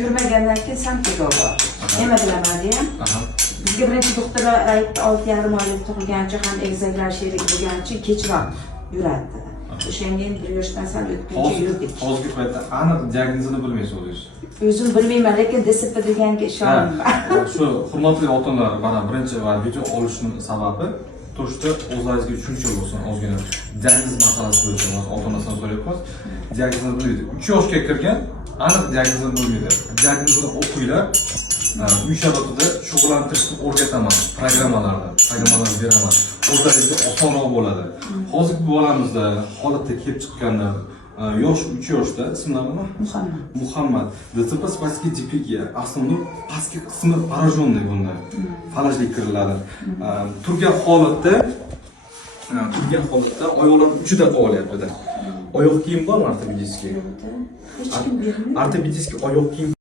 yurmagandan keyin samkaga bor. Nima bilaman ham. Bizga birinchi doktorlar aytdi 6,5 oylik tug'ilgancha ham egizaklar sherik bo'lgancha kechroq yuradi. O'shanga endi 1 yoshdan sal o'tguncha yurdik. Hozirgi paytda aniq diagnozini bilmaysiz o'zingiz. O'zim bilmayman, lekin DSP deganiga ishonaman. Shu hurmatli otalar, mana birinchi va video olishning sababi to'shda o'zlaringizga tushuncha bo'lsin, ozgina diagnoz masalasi bo'yicha ota-onasidan so'rayapmiz. Diagnozni bilmaydi. 3 yoshga kirgan aniq diagnozni bilmaydi. Diagnozni o'qinglar. Uy sharoitida shug'ullantirishni o'rgataman, programmalar beraman. O'zlaringizga osonroq bo'ladi. Hozirgi bolamizda holatda kelib chiqqanlar yosh 3 yoshda ismlari nima? Muhammad. DTP spastik dipligiya. Aslında pastki qismi пораженный bunda. Falajlik kiriladi. Turgan holatda oyoqlar uchida qolyapti. Oyoq kiyim bormi ortopedический? Hech kim bermaydi. Ortopedический oyoq kiyim